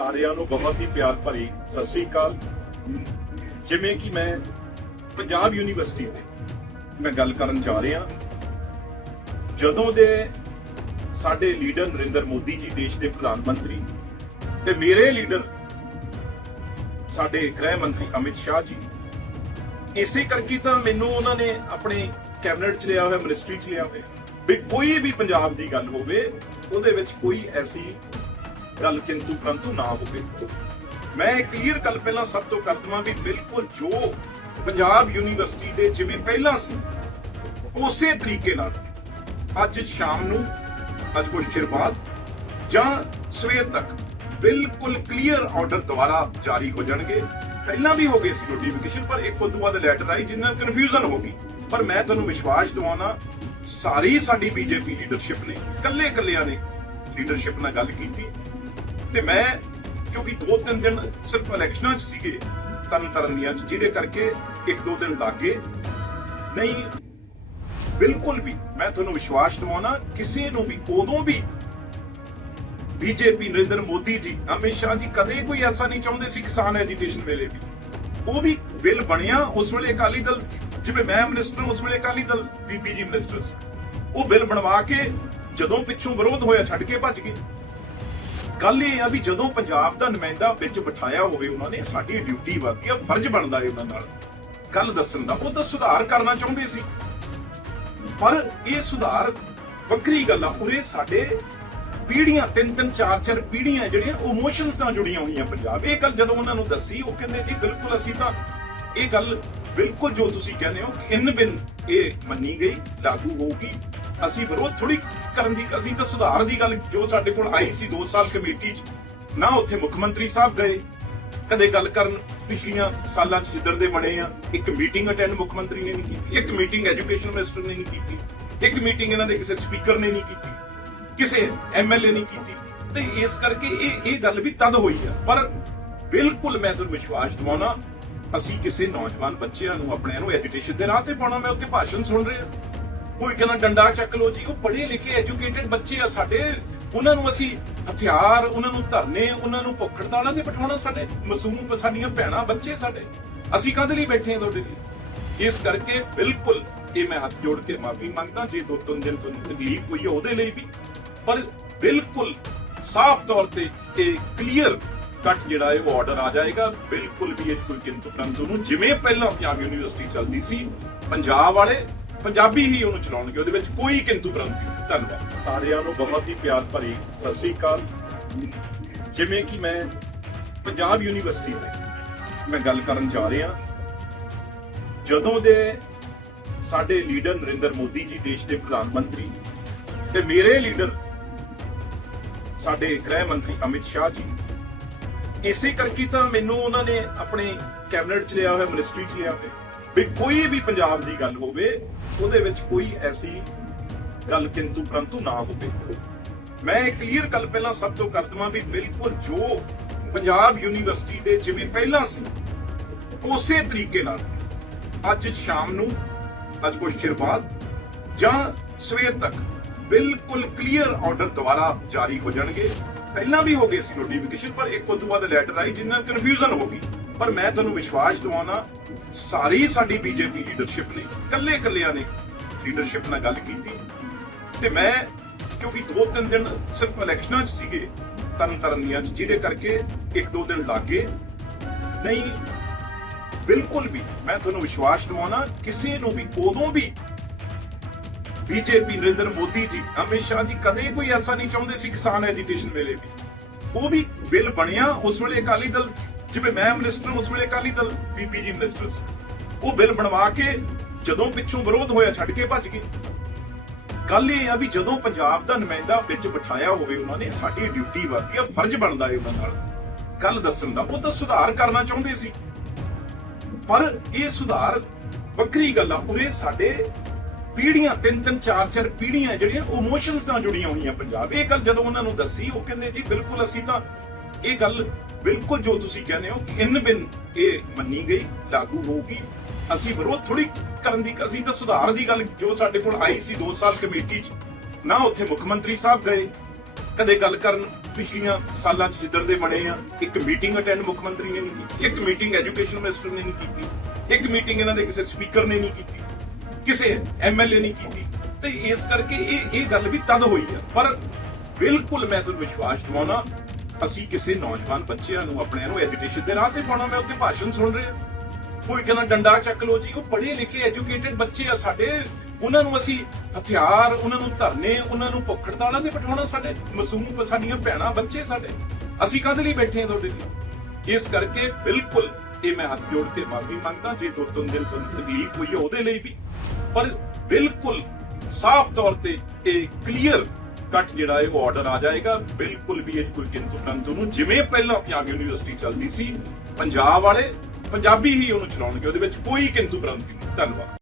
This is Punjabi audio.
ਸਾਰਿਆਂ ਨੂੰ ਬਹੁਤ ਹੀ ਪਿਆਰ ਭਰੀ ਸਤਿ ਸ੍ਰੀ ਅਕਾਲ ਜਿਵੇਂ ਕਿ ਮੈਂ ਪੰਜਾਬ ਯੂਨੀਵਰਸਿਟੀ ਦੇ ਮੈਂ ਗੱਲ ਕਰਨ ਜਾ ਰਿਹਾ ਜਦੋਂ ਦੇ ਸਾਡੇ ਲੀਡਰ ਨਰਿੰਦਰ ਮੋਦੀ ਜੀ ਦੇਸ਼ ਦੇ ਪ੍ਰਧਾਨ ਮੰਤਰੀ ਤੇ ਮੇਰੇ ਲੀਡਰ ਸਾਡੇ ਗ੍ਰਹਿ ਮੰਤਰੀ ਅਮਿਤ ਸ਼ਾਹ ਜੀ ਇਸੇ ਕਰਕੇ ਤਾਂ ਮੈਨੂੰ ਉਹਨਾਂ ਨੇ ਆਪਣੇ ਕੈਬਨਿਟ 'ਚ ਲਿਆ ਹੋਇਆ ਮਿਨਿਸਟਰੀ 'ਚ ਲਿਆ ਹੋਇਆ ਵੀ ਕੋਈ ਵੀ ਪੰਜਾਬ ਦੀ ਗੱਲ ਹੋਵੇ ਉਹਦੇ ਵਿੱਚ ਕੋਈ ਐਸੀ ਗੱਲ ਕਿੰਤੂ ਪ੍ਰੰਤੂ ਨਾ ਹੋਵੇ ਮੈਂ ਕਲੀਅਰ ਗੱਲ ਪਹਿਲਾਂ ਸਭ ਤੋਂ ਕਰ ਦਵਾਂ ਵੀ ਬਿਲਕੁਲ ਜੋ ਪੰਜਾਬ ਯੂਨੀਵਰਸਿਟੀ ਦੇ ਜਿਵੇਂ ਪਹਿਲਾਂ ਸੀ ਉਸੇ ਤਰੀਕੇ ਨਾਲ ਅੱਜ ਸ਼ਾਮ ਨੂੰ ਅੱਜ ਕੁਝ ਚਿਰ ਬਾਅਦ ਜਾਂ ਸਵੇਰ ਤੱਕ ਬਿਲਕੁਲ ਕਲੀਅਰ ਆਰਡਰ ਦੁਬਾਰਾ ਜਾਰੀ ਹੋ ਜਾਣਗੇ ਪਹਿਲਾਂ ਵੀ ਹੋ ਗਏ ਸੀ ਨੋਟੀਫਿਕੇਸ਼ਨ ਪਰ ਇੱਕ ਉਦੋਂ ਬਾਅਦ ਲੈਟਰ ਆਈ ਜਿੰਨਾਂ ਕਨਫਿਊਜ਼ਨ ਹੋ ਗਈ ਪਰ ਮੈਂ ਤੁਹਾਨੂੰ ਵਿਸ਼ਵਾਸ ਦਿਵਾਉਣਾ ਸਾਰੀ ਸਾਡੀ ਬੀਜੇਪੀ ਲੀਡਰਸ਼ਿਪ ਨੇ ਕੱਲੇ ਕੱਲਿਆਂ ਨੇ ਲੀਡਰਸ਼ਿਪ ਨਾਲ ਗੱਲ ਕੀਤੀ ਤੇ ਮੈਂ ਕਿਉਂਕਿ ਦੋ ਤਿੰਨ ਦਿਨ ਸਿਰਫ ਇਲੈਕਸ਼ਨਾਂ 'ਚ ਸੀਗੇ ਤਨ ਤਰਨ ਦੀਆਂ ਜਿਹਦੇ ਕਰਕੇ ਇੱਕ ਦੋ ਦਿਨ ਲੱਗੇ ਨਹੀਂ ਬਿਲਕੁਲ ਵੀ ਮੈਂ ਤੁਹਾਨੂੰ ਵਿਸ਼ਵਾਸ ਦਿਵਾਉਣਾ ਕਿਸੇ ਨੂੰ ਵੀ ਉਦੋਂ ਵੀ ਬੀਜੇਪੀ ਨਰਿੰਦਰ ਮੋਦੀ ਜੀ ਹਮੇਸ਼ਾ ਜੀ ਕਦੇ ਕੋਈ ਐਸਾ ਨਹੀਂ ਚਾਹੁੰਦੇ ਸੀ ਕਿਸਾਨ ਐਜੀਟੇਸ਼ਨ ਵੇਲੇ ਵੀ ਉਹ ਵੀ ਬਿੱਲ ਬਣਿਆ ਉਸ ਵੇਲੇ ਅਕਾਲੀ ਦਲ ਜਿਵੇਂ ਮੈਂ ਮਿਨਿਸਟਰ ਉਸ ਵੇਲੇ ਅਕਾਲੀ ਦਲ ਬੀਬੀ ਜੀ ਮਿਨਿਸਟਰ ਉਹ ਬਿੱਲ ਬਣਵਾ ਕੇ ਜਦੋਂ ਪਿੱਛੋਂ ਵਿਰੋਧ ਹੋਇਆ ਛੱਡ ਕੇ ਭੱਜ ਗਏ ਗੱਲ ਇਹ ਆ ਵੀ ਜਦੋਂ ਪੰਜਾਬ ਦਾ ਨੁਮਾਇੰਦਾ ਵਿੱਚ ਬਿਠਾਇਆ ਹੋਵੇ ਉਹਨਾਂ ਨੇ ਸਾਡੀ ਡਿਊਟੀ ਵਰਗੀ ਆ ਫਰਜ਼ ਬਣਦਾ ਹੈ ਉਹਨਾਂ ਨਾਲ ਗੱਲ ਦੱਸਣ ਦਾ ਉਹ ਤਾਂ ਸੁਧਾਰ ਕਰਨਾ ਚਾਹੁੰਦੇ ਸੀ ਪਰ ਇਹ ਸੁਧਾਰ ਵੱਖਰੀ ਗੱਲ ਆ ਉਰੇ ਸਾਡੇ ਪੀੜੀਆਂ ਤਿੰਨ ਤਿੰਨ ਚਾਰ ਚਾਰ ਪੀੜੀਆਂ ਜਿਹੜੀਆਂ ਉਹ ਇਮੋਸ਼ਨਸ ਨਾਲ ਜੁੜੀਆਂ ਹੋਈਆਂ ਪੰਜਾਬ ਇਹ ਗੱਲ ਜਦੋਂ ਉਹਨਾਂ ਨੂੰ ਦੱਸੀ ਉਹ ਕਹਿੰਦੇ ਜੀ ਬਿਲਕੁਲ ਅਸੀਂ ਤਾਂ ਇਹ ਗੱਲ ਬਿਲਕੁਲ ਜੋ ਤੁਸੀਂ ਕਹਿੰਦੇ ਹੋ ਕਿ ਇਨ ਬਿਨ ਇਹ ਮੰਨੀ ਗਈ ਲਾਗੂ ਹੋਊਗੀ ਅਸੀਂ ਵਿਰੋਧ ਥੋੜੀ ਕਰਨ ਦੀ ਅਸੀਂ ਤਾਂ ਸੁਧਾਰ ਦੀ ਗੱਲ ਜੋ ਸਾਡੇ ਕੋਲ ਆਈ ਸੀ 2 ਸਾਲ ਕਮੇਟੀ 'ਚ ਨਾ ਉੱਥੇ ਮੁੱਖ ਮੰਤਰੀ ਸਾਹਿਬ ਗਏ ਕਦੇ ਗੱਲ ਕਰਨ ਪਿਛਲੀਆਂ ਸਾਲਾਂ 'ਚ ਜਿੱਦਣ ਦੇ ਬਣੇ ਆ ਇੱਕ ਮੀਟਿੰਗ ਅਟੈਂਡ ਮੁੱਖ ਮੰਤਰੀ ਨੇ ਨਹੀਂ ਕੀਤੀ ਇੱਕ ਮੀਟਿੰਗ ਐਜੂਕੇਸ਼ਨ ਮਿਨਿਸਟਰ ਨੇ ਨਹੀਂ ਕੀਤੀ ਇੱਕ ਮੀਟਿੰਗ ਇਹਨਾਂ ਦੇ ਕਿਸੇ ਸਪੀਕਰ ਨੇ ਨਹੀਂ ਕੀਤੀ ਕਿਸੇ ਐਮਐਲਏ ਨਹੀਂ ਕੀਤੀ ਤੇ ਇਸ ਕਰਕੇ ਇਹ ਇਹ ਗੱਲ ਵੀ ਤਦ ਹੋਈ ਆ ਪਰ ਬਿਲਕੁਲ ਮੈਂ ਤੁਹਾਨੂੰ ਵਿਸ਼ਵਾਸ ਦਿਵਾਉਣਾ ਅਸੀਂ ਕਿਸੇ ਨੌਜਵਾਨ ਬੱਚਿਆਂ ਨੂੰ ਆਪਣੇ ਨੂੰ ਐਜੂਕੇਸ਼ਨ ਦੇ ਰਾਹ ਤੇ ਪਾਉਣਾ ਮੈਂ ਉੱਥੇ ਭਾਸ਼ਣ ਸੁਣ ਰਿਹਾ ਕੋਈ ਕਹਿੰਦਾ ਡੰਡਾ ਚੱਕ ਲੋ ਜੀ ਉਹ ਪੜ੍ਹੇ ਲਿਖੇ ਐਜੂਕੇਟਿਡ ਬੱਚੇ ਆ ਸਾਡੇ ਉਹਨਾਂ ਨੂੰ ਅਸੀਂ ਹਥਿਆਰ ਉਹਨਾਂ ਨੂੰ ਧਰਨੇ ਉਹਨਾਂ ਨੂੰ ਭੁੱਖੜਦਾਣਾ ਤੇ ਬਿਠਾਉਣਾ ਸਾਡੇ ਮਸੂਮ ਸਾਡੀਆਂ ਭੈਣਾਂ ਬੱਚੇ ਸਾਡੇ ਅਸੀਂ ਕਾਹਦੇ ਲਈ ਬੈਠੇ ਆ ਤੁਹਾਡੇ ਲਈ ਇਸ ਕਰਕੇ ਬਿਲਕੁਲ ਇਹ ਮੈਂ ਹੱਥ ਜੋੜ ਕੇ ਮਾਫੀ ਮੰਗਦਾ ਜੇ ਦੋ ਤਿੰਨ ਦਿਨ ਤੁਹਾਨੂੰ ਤਕਲੀਫ ਹੋਈ ਉਹਦੇ ਲਈ ਵੀ ਪਰ ਬਿਲਕੁਲ ਸਾਫ਼ ਤੌਰ ਤੇ ਇਹ ਕਲੀਅਰ ਕੱਟ ਜਿਹੜਾ ਇਹ ਆਰਡਰ ਆ ਜਾਏਗਾ ਬਿਲਕੁਲ ਵੀ ਇਹ ਕੋਈ ਕਿੰਤੂ ਪ੍ਰੰਤੂ ਨੂੰ ਜਿਵੇਂ ਪਹਿਲਾਂ ਪੰਜਾਬ ਯੂਨੀਵਰਸਿਟੀ ਚੱਲਦੀ ਸੀ ਪੰਜਾਬ ਵਾਲੇ ਪੰਜਾਬੀ ਹੀ ਉਹਨੂੰ ਚਲਾਉਣਗੇ ਉਹਦੇ ਵਿੱਚ ਕੋਈ ਕਿੰਤੂ ਪ੍ਰੰਤੂ ਨਹੀਂ। ਧੰਨਵਾਦ ਸਾਰਿਆਂ ਨੂੰ ਬਹੁਤ ਹੀ ਪਿਆਰ ਭਰੀ ਸਤਿ ਸ੍ਰੀ ਅਕਾਲ ਜਿਵੇਂ ਕਿ ਮੈਂ ਪੰਜਾਬ ਯੂਨੀਵਰਸਿਟੀ ਤੋਂ ਮੈਂ ਗੱਲ ਕਰਨ ਜਾ ਰਿਹਾ ਜਦੋਂ ਦੇ ਸਾਡੇ ਲੀਡਰ ਨਰਿੰਦਰ ਮੋਦੀ ਜੀ ਦੇਸ਼ ਦੇ ਪ੍ਰਧਾਨ ਮੰਤਰੀ ਤੇ ਮੇਰੇ ਲੀਡਰ ਸਾਡੇ ਗ੍ਰਹਿ ਮੰਤਰੀ ਅਮਿਤ ਸ਼ਾਹ ਜੀ ਇਸੇ ਕਰਕੇ ਤਾਂ ਮੈਨੂੰ ਉਹਨਾਂ ਨੇ ਆਪਣੇ ਕੈਬਨਿਟ ਚ ਲਿਆ ਹੋਇਆ ਮਿਨਿਸਟਰੀ ਚ ਲਿਆ ਹੋਇਆ ਵੀ ਕੋਈ ਵੀ ਪੰਜਾਬ ਦੀ ਗੱਲ ਹੋਵੇ ਉਹਦੇ ਵਿੱਚ ਕੋਈ ਐਸੀ ਗੱਲ ਕਿੰਤੂ ਪਰੰਤੂ ਨਾ ਹੋਵੇ ਮੈਂ ਇਹ ਕਲੀਅਰ ਗੱਲ ਪਹਿਲਾਂ ਸਭ ਤੋਂ ਕਰਦਮਾ ਵੀ ਬਿਲਕੁਲ ਜੋ ਪੰਜਾਬ ਯੂਨੀਵਰਸਿਟੀ ਦੇ ਜਿਵੇਂ ਪਹਿਲਾਂ ਸੀ ਉਸੇ ਤਰੀਕੇ ਨਾਲ ਅੱਜ ਸ਼ਾਮ ਨੂੰ ਅੱਜ ਕੁਝ ਚਿਰ ਬਾਅਦ ਜਾਂ ਸਵੇਰ ਤੱਕ ਬਿਲਕੁਲ ਕਲੀਅਰ ਆਰਡਰ ਦੁਬਾਰਾ ਜਾਰੀ ਹੋ ਜਾਣਗੇ ਪਹਿਲਾਂ ਵੀ ਹੋ ਗਏ ਸੀ ਨੋਟੀਫਿਕੇਸ਼ਨ ਪਰ ਇੱਕ ਤੋਂ ਬਾਅਦ ਲੈਟਰ ਆਈ ਜਿੰਨਾ ਕਨਫਿਊਜ਼ਨ ਹੋ ਗਈ ਪਰ ਮੈਂ ਤੁਹਾਨੂੰ ਵਿਸ਼ਵਾਸ ਦਿਵਾਉਣਾ ਸਾਰੀ ਸਾਡੀ ਬੀਜੇਪੀ ਲੀਡਰਸ਼ਿਪ ਨੇ ਇਕੱਲੇ ਇਕੱਲਿਆਂ ਨੇ ਲੀਡਰਸ਼ਿਪ ਨਾਲ ਗੱਲ ਕੀਤੀ ਤੇ ਮੈਂ ਕਿਉਂਕਿ ਦੋ ਤਿੰਨ ਦਿਨ ਸਿਰਫ ਇਲੈਕਸ਼ਨਾਂ 'ਚ ਸੀਗੇ ਤਨ ਤਰਨ 'ਚ ਜਿਹਦੇ ਕਰਕੇ ਇੱਕ ਦੋ ਦਿਨ ਲੱਗੇ ਨਹੀਂ ਬਿਲਕੁਲ ਵੀ ਮੈਂ ਤੁਹਾਨੂੰ ਵਿਸ਼ਵਾਸ ਦਿਵਾਉਣਾ ਕਿਸੇ ਨੂੰ ਵੀ ਉਦੋਂ ਵੀ ਬੀਜੇਪੀ ਨਰਿੰਦਰ ਮੋਦੀ ਜੀ ਹਮੇਸ਼ਾ ਜੀ ਕਦੇ ਕੋਈ ਐਸਾ ਨਹੀਂ ਚਾਹੁੰਦੇ ਸੀ ਕਿਸਾਨ ਐਜੀਟੇਸ਼ਨ ਵੇਲੇ ਵੀ ਉਹ ਵੀ ਬਿੱਲ ਬਣਿਆ ਉਸ ਵੇਲੇ ਅਕਾਲੀ ਦਲ ਜਿਵੇਂ ਮੈਂ ਮਿਨਿਸਟਰ ਉਸ ਵੇਲੇ ਕਾਲੀ ਦਲ ਬੀਬੀ ਜੀ ਮਿਨਿਸਟਰ ਉਹ ਬਿੱਲ ਬਣਵਾ ਕੇ ਜਦੋਂ ਪਿੱਛੋਂ ਵਿਰੋਧ ਹੋਇਆ ਛੱਡ ਕੇ ਭੱਜ ਗਏ ਗੱਲ ਇਹ ਆ ਵੀ ਜਦੋਂ ਪੰਜਾਬ ਦਾ ਨੁਮਾਇੰਦਾ ਵਿੱਚ ਬਿਠਾਇਆ ਹੋਵੇ ਉਹਨਾਂ ਨੇ ਸਾਡੀ ਡਿਊਟੀ ਵਰਤੀ ਆ ਫਰਜ਼ ਬਣਦਾ ਹੈ ਉਹਨਾਂ ਨਾਲ ਗੱਲ ਦੱਸਣ ਦਾ ਉਹ ਤਾਂ ਸੁਧਾਰ ਕਰਨਾ ਚਾਹੁੰਦੇ ਸੀ ਪਰ ਇਹ ਸੁਧਾਰ ਵੱਖਰੀ ਗੱਲ ਆ ਉਰੇ ਸਾਡੇ ਪੀੜੀਆਂ ਤਿੰਨ ਤਿੰਨ ਚਾਰ ਚਾਰ ਪੀੜੀਆਂ ਜਿਹੜੀਆਂ ਉਹ ਇਮੋਸ਼ਨਸ ਨਾਲ ਜੁੜੀਆਂ ਹੋਈਆਂ ਪੰਜਾਬ ਇਹ ਗੱਲ ਜਦੋਂ ਉਹਨਾਂ ਨੂੰ ਦੱਸੀ ਉਹ ਕਹਿੰਦੇ ਜੀ ਬਿਲਕੁਲ ਅਸੀਂ ਤਾਂ ਇਹ ਗੱਲ ਬਿਲਕੁਲ ਜੋ ਤੁਸੀਂ ਕਹਿੰਦੇ ਹੋ ਕਿ ਇਨ ਬਿਨ ਇਹ ਮੰਨੀ ਗਈ ਲਾਗੂ ਹੋਊਗੀ ਅਸੀਂ ਵਿਰੋਧ ਥੋੜੀ ਕਰਨ ਦੀ ਅਸੀਂ ਤਾਂ ਸੁਧਾਰ ਦੀ ਗੱਲ ਜੋ ਸਾਡੇ ਕੋਲ ਆਈ ਸੀ 2 ਸਾਲ ਕਮੇਟੀ 'ਚ ਨਾ ਉੱਥੇ ਮੁੱਖ ਮੰਤਰੀ ਸਾਹਿਬ ਗਏ ਕਦੇ ਗੱਲ ਕਰਨ ਪਿਛਲੀਆਂ ਸਾਲਾਂ 'ਚ ਜਿੱਦਣ ਦੇ ਬਣੇ ਆ ਇੱਕ ਮੀਟਿੰਗ ਅਟੈਂਡ ਮੁੱਖ ਮੰਤਰੀ ਨੇ ਨਹੀਂ ਕੀਤੀ ਇੱਕ ਮੀਟਿੰਗ ਐਜੂਕੇਸ਼ਨ ਮਿਨਿਸਟਰ ਨੇ ਨਹੀਂ ਕੀਤੀ ਇੱਕ ਮੀਟਿੰਗ ਇਹਨਾਂ ਦੇ ਕਿਸੇ ਸਪੀਕਰ ਨੇ ਨਹੀਂ ਕੀਤੀ ਕਿਸੇ ਐਮਐਲਏ ਨੇ ਕੀਤੀ ਤੇ ਇਸ ਕਰਕੇ ਇਹ ਇਹ ਗੱਲ ਵੀ ਤਦ ਹੋਈ ਆ ਪਰ ਬਿਲਕੁਲ ਮੈਂ ਤੁਹਾਨੂੰ ਵਿਸ਼ਵਾਸ ਦਿਵਾਉਣਾ ਅਸੀਂ ਕਿਸੇ ਨੌਜਵਾਨ ਬੱਚਿਆਂ ਨੂੰ ਆਪਣੇ ਨੂੰ ਐਜੂਕੇਸ਼ਨ ਦੇ ਰਾਹ ਤੇ ਪਾਉਣਾ ਮੈਂ ਉੱਥੇ ਭਾਸ਼ਣ ਸੁਣ ਰਿਹਾ ਕੋਈ ਕਹਿੰਦਾ ਡੰਡਾ ਚੱਕ ਲੋ ਜੀ ਉਹ ਪੜ੍ਹੇ ਲਿਖੇ ਐਜੂਕੇਟਿਡ ਬੱਚੇ ਆ ਸਾਡੇ ਉਹਨਾਂ ਨੂੰ ਅਸੀਂ ਹਥਿਆਰ ਉਹਨਾਂ ਨੂੰ ਧਰਨੇ ਉਹਨਾਂ ਨੂੰ ਦਾਣਾ ਤੇ ਬਿਠਾਉਣਾ ਸਾਡੇ ਮਸੂਮ ਸਾਡੀਆਂ ਭੈਣਾਂ ਬੱਚੇ ਸਾਡੇ ਅਸੀਂ ਕਾਹਦੇ ਲਈ ਬੈਠੇ ਹਾਂ ਤੁਹਾਡੇ ਲਈ ਇਸ ਕਰਕੇ ਬਿਲਕੁਲ ਇਹ ਮੈਂ ਹੱਥ ਜੋੜ ਕੇ ਮਾਫੀ ਮੰਗਦਾ ਜੇ ਦੋ ਤਿੰਨ ਦਿਲ ਤੋਂ ਤਕਲੀਫ ਹੋਈ ਉਹਦੇ ਲਈ ਵੀ ਪਰ ਬਿਲਕੁਲ ਸਾਫ਼ ਤੌਰ ਤੇ ਇਹ ਕਲੀਅਰ ਕੱਟ ਜਿਹੜਾ ਹੈ ਉਹ ਆਰਡਰ ਆ ਜਾਏਗਾ ਬਿਲਕੁਲ ਵੀ ਇਹ ਕੋਈ ਕਿੰਤੂ ਪਰੰਤੂ ਨੂੰ ਜਿਵੇਂ ਪਹਿਲਾਂ ਪੰਜਾਬ ਯੂਨੀਵਰਸਿਟੀ ਚੱਲਦੀ ਸੀ ਪੰਜਾਬ ਵਾਲੇ ਪੰਜਾਬੀ ਹੀ ਉਹਨੂੰ ਚਲਾਉਣਗੇ ਉਹਦੇ ਵਿੱਚ ਕੋਈ ਕਿੰਤੂ ਪਰੰਤੂ ਨਹੀਂ ਧੰਨਵਾਦ